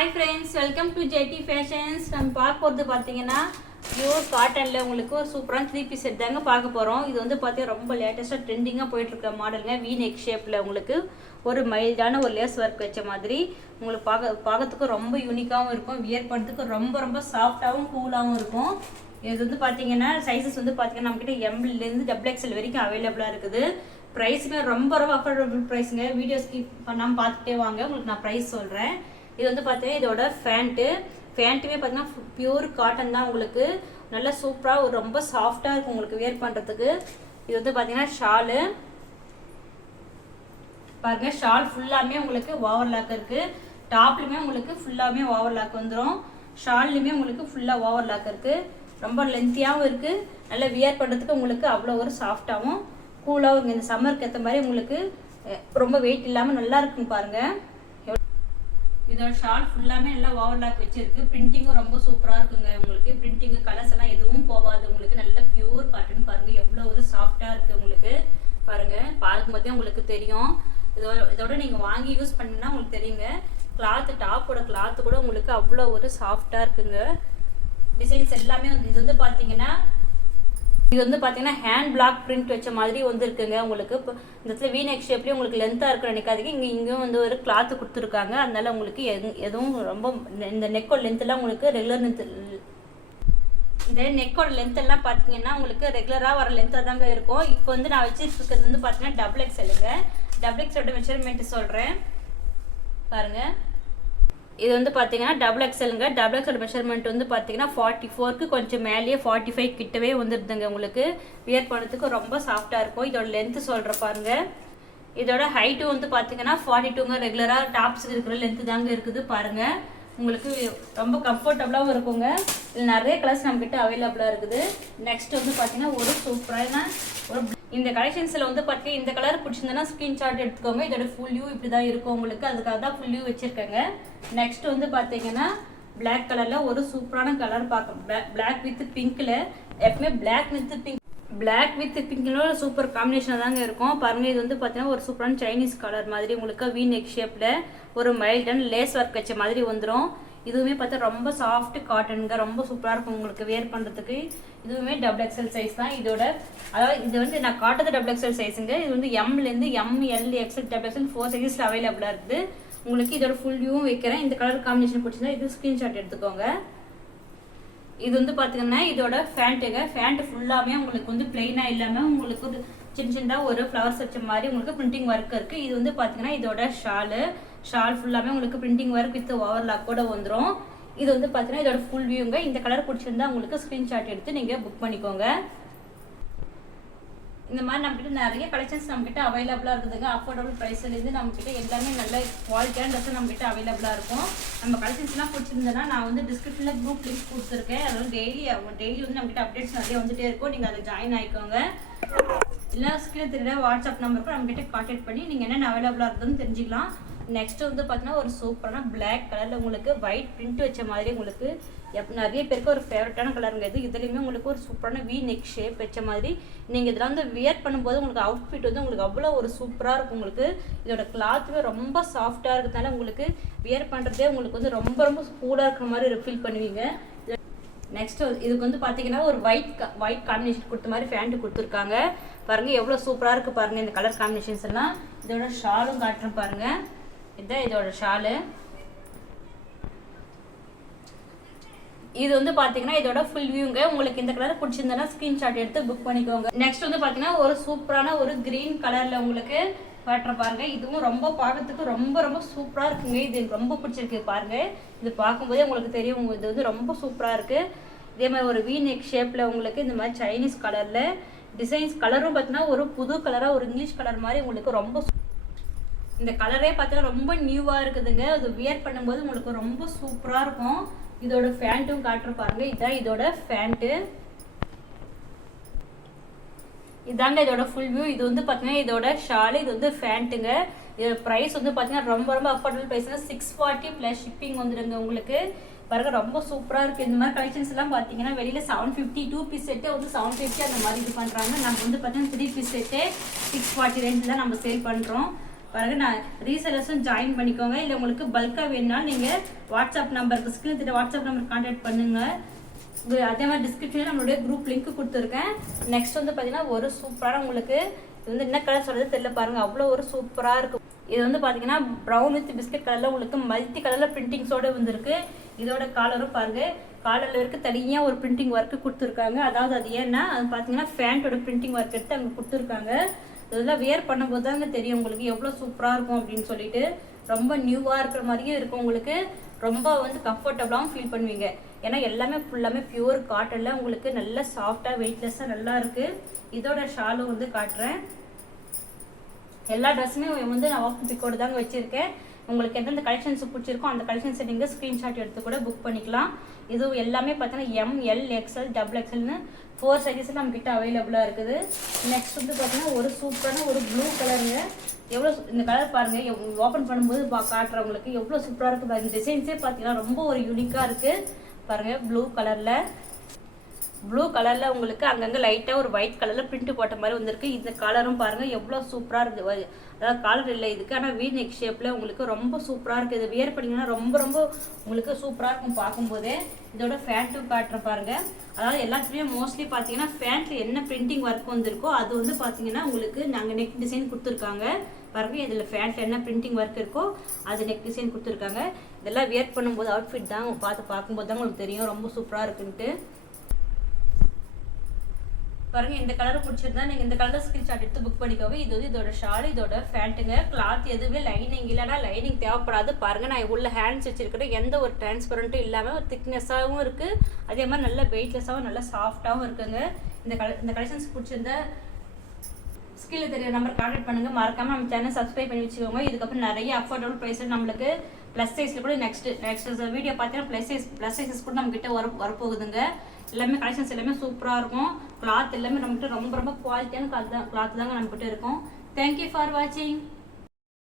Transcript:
Hi friends, welcome to JD fashions. நம்ம பார்க்க போகிறது பார்த்தீங்கன்னா பியூர் காட்டனில் உங்களுக்கு ஒரு சூப்பரான 3 பீஸ் செட் தாங்க பார்க்க போகிறோம். இது வந்து பார்த்தீங்கன்னா ரொம்ப லேட்டஸ்ட்டாக ட்ரெண்டிங்காக போயிட்டுருக்க மாடலுங்க. வி நெக் ஷேப்பில் உங்களுக்கு ஒரு மைல்டான ஒரு லேஸ் ஒர்க் வச்ச மாதிரி உங்களுக்கு பார்க்கறதுக்கு ரொம்ப யூனிக்காகவும் இருக்கும். வியர் பண்ணுறதுக்கு ரொம்ப சாஃப்டாகவும் கூலாகவும் இருக்கும். இது வந்து பார்த்தீங்கன்னா சைஸஸ் வந்து பார்த்தீங்கன்னா நம்மக்கிட்ட எம்லேருந்து XXL வரைக்கும் அவைலபிளாக இருக்குது. ப்ரைஸுமே ரொம்ப அஃபோர்டபுள் ப்ரைஸுங்க. வீடியோ ஸ்கிப் பண்ணாமல் பார்த்துட்டே வாங்க, உங்களுக்கு நான் ப்ரைஸ் சொல்கிறேன். இது வந்து பார்த்தீங்கன்னா இதோட ஃபேண்ட்டுமே பார்த்தீங்கன்னா பியூர் காட்டன் தான். உங்களுக்கு நல்லா சூப்பராக ரொம்ப சாஃப்டாக இருக்கும் உங்களுக்கு வியர் பண்ணுறதுக்கு. இது வந்து பார்த்தீங்கன்னா ஷாலு பாருங்கள். ஷால் ஃபுல்லாமே உங்களுக்கு ஓவர்லாக் இருக்குது. டாப்லையுமே உங்களுக்கு ஃபுல்லாமே ஓவர்லாக் வந்துடும். ஷால்லையுமே உங்களுக்கு ஃபுல்லாக ஓவர்லாக் இருக்குது. ரொம்ப லென்த்தியாகவும் இருக்குது. நல்லா வியர் பண்ணுறதுக்கு உங்களுக்கு அவ்வளோ ஒரு சாஃப்டாகவும் கூலாகவும் இருக்குது. இந்த சம்மருக்கு ஏற்ற மாதிரி உங்களுக்கு ரொம்ப வெயிட் இல்லாமல் நல்லா இருக்குன்னு பாருங்கள். இதோட ஷால் ஃபுல்லாமே நல்லா ஓவர்லாக் வச்சிருக்கு. பிரிண்டிங்கும் ரொம்ப சூப்பராக இருக்குங்க. உங்களுக்கு பிரிண்டிங் கலர்ஸ் எல்லாம் எதுவும் போகாது. உங்களுக்கு நல்ல பியூர் காட்டன் பாருங்க, எவ்வளோ ஒரு சாஃப்டாக இருக்கு. உங்களுக்கு பாருங்க, பார்க்கும்போதே உங்களுக்கு தெரியும். இதோட நீங்கள் வாங்கி யூஸ் பண்ணினா உங்களுக்கு தெரியுங்க. கிளாத்து டாப்போட கிளாத்து கூட உங்களுக்கு அவ்வளோ ஒரு சாஃப்டாக இருக்குங்க. டிசைன்ஸ் எல்லாமே இது வந்து பார்த்தீங்கன்னா ஹேண்ட் பிளாக் பிரிண்ட் வச்ச மாதிரி வந்து இருக்குங்க. உங்களுக்கு இப்போ இந்த இடத்துல வி நெக் ஷேப்லேயும் உங்களுக்கு லென்த்தாக இருக்கிற நினைக்காதீங்க. இங்கேயும் வந்து ஒரு கிளாத்து கொடுத்துருக்காங்க. அதனால உங்களுக்கு எதுவும் ரொம்ப இந்த நெக்கோட லென்த்லாம் உங்களுக்கு ரெகுலர் லென்த், இந்த நெக்கோட லென்த் எல்லாம் பார்த்தீங்கன்னா உங்களுக்கு ரெகுலராக வர லென்த்தாக தாங்க இருக்கும். இப்போ வந்து நான் வச்சுருக்கிறது வந்து பார்த்தீங்கன்னா XXLங்க. XXLோட மெஷர்மெண்ட் சொல்கிறேன் பாருங்கள். இது வந்து பார்த்தீங்கன்னா XXLங்க. XXL மெஷர்மெண்ட் வந்து பார்த்தீங்கன்னா 44க்கு கொஞ்சம் மேலேயே 45 கிட்டவே வந்துடுதுங்க. உங்களுக்கு வியர் பண்ணுறதுக்கு ரொம்ப சாஃப்டாக இருக்கும். இதோட லென்த்து சொல்கிற பாருங்க. இதோட ஹைட்டு வந்து பார்த்தீங்கன்னா 42ங்க. ரெகுலராக டாப்ஸுக்கு இருக்கிற லென்த்து தாங்க இருக்குது பாருங்க. உங்களுக்கு ரொம்ப கம்ஃபர்டபுளாகவும் இருக்குங்க. இதில் நிறைய கலர்ஸ் நம்மக்கிட்ட அவைலபிளாக இருக்குது. நெக்ஸ்ட் வந்து பார்த்தீங்கன்னா ஒரு சூப்பரான ஒரு இந்த கலெக்ஷன்ஸில் வந்து பார்த்தீங்கன்னா இந்த கலர் பிடிச்சிருந்தேன்னா ஸ்க்ரீன்ஷாட் எடுத்துக்கோங்க. இதோட ஃபுல் வியூ இப்படி தான் இருக்கும் உங்களுக்கு. அதுக்காக தான் ஃபுல் வியூ வச்சுருக்கேங்க. நெக்ஸ்ட் வந்து பார்த்தீங்கன்னா பிளாக் கலரில் ஒரு சூப்பரான கலர் பார்க்க, பிளாக் வித் பிங்க்கில். எப்பவுமே பிளாக் வித் பிங்க்ல ஒரு சூப்பர் காம்பினேஷனாக தாங்க இருக்கும் பாருங்கள். இது வந்து பார்த்தீங்கன்னா ஒரு சூப்பரான சைனீஸ் கலர் மாதிரி உங்களுக்கு வி நெக் ஷேப்பில் ஒரு மைல்டான லேஸ் ஒர்க் வச்ச மாதிரி வந்துடும். இதுவுமே பார்த்தா ரொம்ப சாஃப்ட் காட்டனுங்க. ரொம்ப சூப்பராக இருக்கும் உங்களுக்கு வேர் பண்ணுறதுக்கு. இதுவுமே XXL சைஸ் தான். அதாவது இது வந்து நான் காட்டுறது XXL சைஸுங்க. இது வந்து எம்லேருந்து ML XL XXL 4 சைஸில் அவைலபிளாக இருக்குது. உங்களுக்கு இதோட ஃபுல் வியூவும் வைக்கிறேன். இந்த கலர் காம்பினேஷன் பிடிச்சிருந்தா இது ஸ்க்ரீன்ஷாட் எடுத்துக்கோங்க. இது வந்து பார்த்தீங்கன்னா இதோட ஃபேண்ட்டுங்க. ஃபேண்ட் ஃபுல்லாமே உங்களுக்கு வந்து பிளெயினாக இல்லாமல் உங்களுக்கு ஒரு சின்னதாக ஒரு ஃப்ளவர்ஸ் வச்ச மாதிரி உங்களுக்கு பிரிண்டிங் ஒர்க் இருக்குது. இது வந்து பார்த்தீங்கன்னா இதோட ஷால் ஃபுல்லாமே உங்களுக்கு பிரிண்டிங் ஒர்க் வித் ஓவர்லாக் கூட வந்துடும். இது வந்து பார்த்தீங்கன்னா இதோட ஃபுல் வியூங்க. இந்த கலர் பிடிச்சிருந்தா உங்களுக்கு ஸ்க்ரீன்ஷாட் எடுத்து நீங்கள் புக் பண்ணிக்கோங்க. இந்த மாதிரி நம்மக்கிட்ட நிறைய கலெக்ஷன்ஸ் நம்மக்கிட்ட அவைலபிளாக இருக்குதுங்க. அஃபோர்டபுள் ப்ரைஸ்லேருந்து நம்மக்கிட்ட எல்லாமே நல்ல குவாலிட்டியான ட்ரெஸ் நம்மக்கிட்ட அவைலபிளாக இருக்கும். நம்ம கலெக்ஷன்ஸ்லாம் பிடிச்சிருந்தேன்னா நான் வந்து டிஸ்கிரிப்ஷனில் குரூப் லிங்க் கொடுத்துருக்கேன். அதாவது டெய்லி வந்து நம்மக்கிட்ட அப்டேட்ஸ் நிறைய வந்துகிட்டே இருக்கும். நீங்கள் அதை ஜாயின் ஆகிக்கோங்க. இல்லை ஸ்கிரீன் தெரியல வாட்ஸ்அப் நம்பருக்கு நம்மக்கிட்ட கான்டாக்ட் பண்ணி நீங்கள் என்னென்ன அவைலபிளாக இருக்குதுன்னு தெரிஞ்சுக்கலாம். நெக்ஸ்ட் வந்து பார்த்தீங்கன்னா ஒரு சூப்பரான பிளாக் கலரில் உங்களுக்கு ஒயிட் பிரிண்ட் வச்ச மாதிரி உங்களுக்கு நிறைய பேருக்கு ஒரு ஃபேவரட்டான கலருங்க. இதுலேயுமே உங்களுக்கு ஒரு சூப்பரான வி நெக் ஷேப் வச்ச மாதிரி நீங்கள் இதெல்லாம் வந்து வியர் பண்ணும்போது உங்களுக்கு அவுட்ஃபிட் வந்து உங்களுக்கு அவ்வளோ ஒரு சூப்பராக இருக்கும். உங்களுக்கு இதோட கிளாத்துமே ரொம்ப சாஃப்டாக இருக்கிறதுனால உங்களுக்கு வியர் பண்ணுறதே உங்களுக்கு வந்து ரொம்ப கூலாக இருக்கிற மாதிரி ஃபீல் பண்ணுவீங்க. நெக்ஸ்ட் இதுக்கு வந்து பார்த்தீங்கன்னா ஒரு ஒயிட் காம்பினேஷன் கொடுத்த மாதிரி ஃபேண்ட் கொடுத்துருக்காங்க பாருங்கள். எவ்வளோ சூப்பராக இருக்குது பாருங்கள் இந்த கலர் காம்பினேஷன்ஸ் எல்லாம். இதோட ஷாலும் காட்டுறேன் பாருங்கள். இதுதான் இதோட ஷாலு. இது வந்து பார்த்தீங்கன்னா இதோட ஃபுல் வியூங்க. உங்களுக்கு இந்த கலர் பிடிச்சிருந்தா ஸ்க்ரீன்ஷாட் எடுத்து புக் பண்ணிக்கோங்க. நெக்ஸ்ட் வந்து பார்த்தீங்கன்னா ஒரு சூப்பரான ஒரு கிரீன் கலரில் உங்களுக்கு காட்டுற பாருங்க. இதுவும் ரொம்ப பார்க்கறதுக்கு ரொம்ப சூப்பராக இருக்குங்க. இது எனக்கு ரொம்ப பிடிச்சிருக்கு பாருங்க. இது பார்க்கும்போதே உங்களுக்கு தெரியும் இது வந்து ரொம்ப சூப்பராக இருக்குது. இதே மாதிரி ஒரு வி நெக் ஷேப்பில் உங்களுக்கு இந்த மாதிரி சைனீஸ் கலரில் டிசைன்ஸ் கலரும் பார்த்தீங்கன்னா ஒரு புது கலராக ஒரு இங்கிலீஷ் கலர் மாதிரி உங்களுக்கு ரொம்ப இந்த கலரே பார்த்தீங்கன்னா ரொம்ப நியூவாக இருக்குதுங்க. அது வியர் பண்ணும்போது உங்களுக்கு ரொம்ப சூப்பராக இருக்கும். இதோட ஃபேண்ட்டும் காட்டுற பாருங்க. இதுதான் இதோட ஃபேண்ட்டு. இதாங்க இதோட ஃபுல் வியூ. இது வந்து பார்த்தீங்கன்னா இதோட ஷாலு. இது வந்து ஃபேண்ட்டுங்க. இதோட ப்ரைஸ் வந்து பார்த்தீங்கன்னா ரொம்ப அஃபோர்டபுள் ப்ரைஸ்னா 640 ப்ளஸ் ஷிப்பிங் வந்துடுங்க உங்களுக்கு பாருங்க. ரொம்ப சூப்பராக இருக்குது. இந்த மாதிரி கலெக்ஷன்ஸ் எல்லாம் பார்த்தீங்கன்னா வெளியில் 750 2 பீஸ் செட்டே வந்து 750 அந்த மாதிரி இது பண்ணுறாங்க. நம்ம வந்து பார்த்தீங்கன்னா 3 பீஸ் செட்டே 640 ரேஞ்சில் தான் நம்ம சேல் பண்ணுறோம். பாருங்க. நான் ரீசெலர்ஸும் ஜாயின் பண்ணிக்கோங்க. இல்லை உங்களுக்கு பல்காக வேணும்னா நீங்கள் வாட்ஸ்அப் நம்பருக்கு ஸ்க்ரீன் திட்ட வாட்ஸ்அப் நம்பருக்கு கான்டாக்ட் பண்ணுங்கள். அதே மாதிரி டிஸ்கிரிப்ஷனில் நம்மளுடைய குரூப் லிங்க் கொடுத்துருக்கேன். நெக்ஸ்ட் வந்து பார்த்தீங்கன்னா ஒரு சூப்பரான உங்களுக்கு இது வந்து என்ன கலர் சொல்கிறது தெரியல பாருங்கள், அவ்வளோ ஒரு சூப்பராக இருக்கும். இது வந்து பார்த்தீங்கன்னா ப்ரௌன் வித் பிஸ்கட் கலரில் உங்களுக்கு மல்டி கலரில் பிரிண்டிங்ஸோடு வந்துருக்கு. இதோட காலரும் பாருங்கள், காலரில் இருக்க தனியாக ஒரு பிரிண்டிங் ஒர்க்கு கொடுத்துருக்காங்க. அதாவது அது ஏன்னா அது பார்த்தீங்கன்னா ஃபேண்டோட பிரிண்டிங் ஒர்க் எடுத்து அங்கே கொடுத்துருக்காங்க. இதெல்லாம் வியர் பண்ணும்போது தாங்க தெரியும் உங்களுக்கு எவ்வளோ சூப்பராக இருக்கும் அப்படின்னு சொல்லிட்டு. ரொம்ப நியூவாக இருக்கிற மாதிரியும் இருக்கும் உங்களுக்கு, ரொம்ப வந்து கம்ஃபர்டபுளாகவும் ஃபீல் பண்ணுவீங்க. ஏன்னா எல்லாமே ஃபுல்லாமே பியூர் காட்டனில் உங்களுக்கு நல்ல சாஃப்டாக வெயிட்லெஸ்ஸாக நல்லா இருக்குது. இதோட ஷாலும் வந்து காட்டுறேன். எல்லா ட்ரெஸ்ஸுமே வந்து நான் வாக்கிங் பிக்கோடு தாங்க வச்சுருக்கேன். உங்களுக்கு எந்தெந்த கலெக்ஷன்ஸ் பிடிச்சிருக்கோ அந்த கலெக்ஷன்ஸை நீங்கள் ஸ்க்ரீன்ஷாட் எடுத்து கூட புக் பண்ணிக்கலாம். இது எல்லாமே பார்த்தீங்கன்னா ML XL XXLனு 4 சைஸஸ் நம்மக்கிட்ட அவைலபிளாக இருக்குது. நெக்ஸ்ட் வந்து பார்த்தீங்கன்னா ஒரு சூப்பரான ஒரு ப்ளூ கலருங்க. எவ்வளோ இந்த கலர் பாருங்கள், ஓப்பன் பண்ணும்போது காட்டுறவங்களுக்கு எவ்வளோ சூப்பராக இருக்குது. இந்த டிசைன்ஸே பார்த்தீங்கன்னா ரொம்ப ஒரு யூனிக்காக இருக்குது பாருங்கள். ப்ளூ கலரில் உங்களுக்கு அங்கங்கே லைட்டாக ஒரு ஒயிட் கலரில் பிரிண்ட் போட்ட மாதிரி வந்திருக்கு. இந்த கலரும் பாருங்கள் எவ்வளோ சூப்பராக இருக்குது. அதாவது காலர் இல்லை இதுக்கு, ஆனால் வீ நெக் ஷேப்பில் உங்களுக்கு ரொம்ப சூப்பராக இருக்குது. இது வியர் பண்ணிங்கன்னா ரொம்ப உங்களுக்கு சூப்பராக இருக்கும் பார்க்கும்போதே. இதோட ஃபேண்ட்டும் காட்டுறேன் பாருங்கள். அதாவது எல்லாத்துலேயுமே மோஸ்ட்லி பார்த்தீங்கன்னா ஃபேண்ட்டில் என்ன பிரிண்டிங் ஒர்க் வந்துருக்கோ அது வந்து பார்த்தீங்கன்னா உங்களுக்கு நாங்கள் நெக் டிசைன் கொடுத்துருக்காங்க பாருங்கள். இதில் ஃபேண்ட்டில் என்ன பிரிண்டிங் ஒர்க் இருக்கோ அது நெக் டிசைன் கொடுத்துருக்காங்க. இதெல்லாம் வியர் பண்ணும்போது அவுட்ஃபிட் தான் பார்க்கும்போது தான் உங்களுக்கு தெரியும் ரொம்ப சூப்பராக இருக்குன்ட்டு. பாருங்க, இந்த கலர் பிடிச்சிருந்தா நீங்கள் இந்த கலர் ஸ்கிரீன்ஷாட் எடுத்து புக் பண்ணிக்கோங்க. இது வந்து இதோட ஷால், இதோட ஃபேண்ட்டுங்க. கிளாத் எதுவுமே லைனிங் இல்லைனா லைனிங் தேவைப்படாது. பாருங்கள், நான் உள்ள ஹேண்ட்ஸ் வச்சிருக்கிறேன். எந்த ஒரு டிரான்ஸ்பரண்ட்டும் இல்லாமல் ஒரு திக்னஸாகவும் இருக்குது. அதே மாதிரி நல்ல வெயிட்லெஸ்ஸாகவும் நல்ல சாஃப்டாகவும் இருக்குங்க. இந்த கலெக்ஷன்ஸ் பிடிச்சிருந்தா ஸ்கில் தெரிய நம்பர் கான்டாக்ட் பண்ணுங்கள். மறக்காமல் நம்ம சேனல் சப்ஸ்கிரைப் பண்ணி வச்சுக்கோங்க. இதுக்கப்புறம் நிறைய அஃபோர்டபுள் ப்ரைஸில் நம்மளுக்கு ப்ளஸ் சைஸில் கூட நெக்ஸ்ட் வீடியோ பார்த்தீங்கன்னா ப்ளஸ் சைஸஸ் கூட நம்மக்கிட்ட வரப்போகுதுங்க. எல்லாமே கலெக்ஷன்ஸ் எல்லாமே சூப்பராக இருக்கும். கிளாத் எல்லாமே நம்மகிட்ட ரொம்ப குவாலிட்டியான கிளாத் தாங்க நம்மகிட்ட இருக்கும். தேங்க்யூ ஃபார் வாட்சிங்.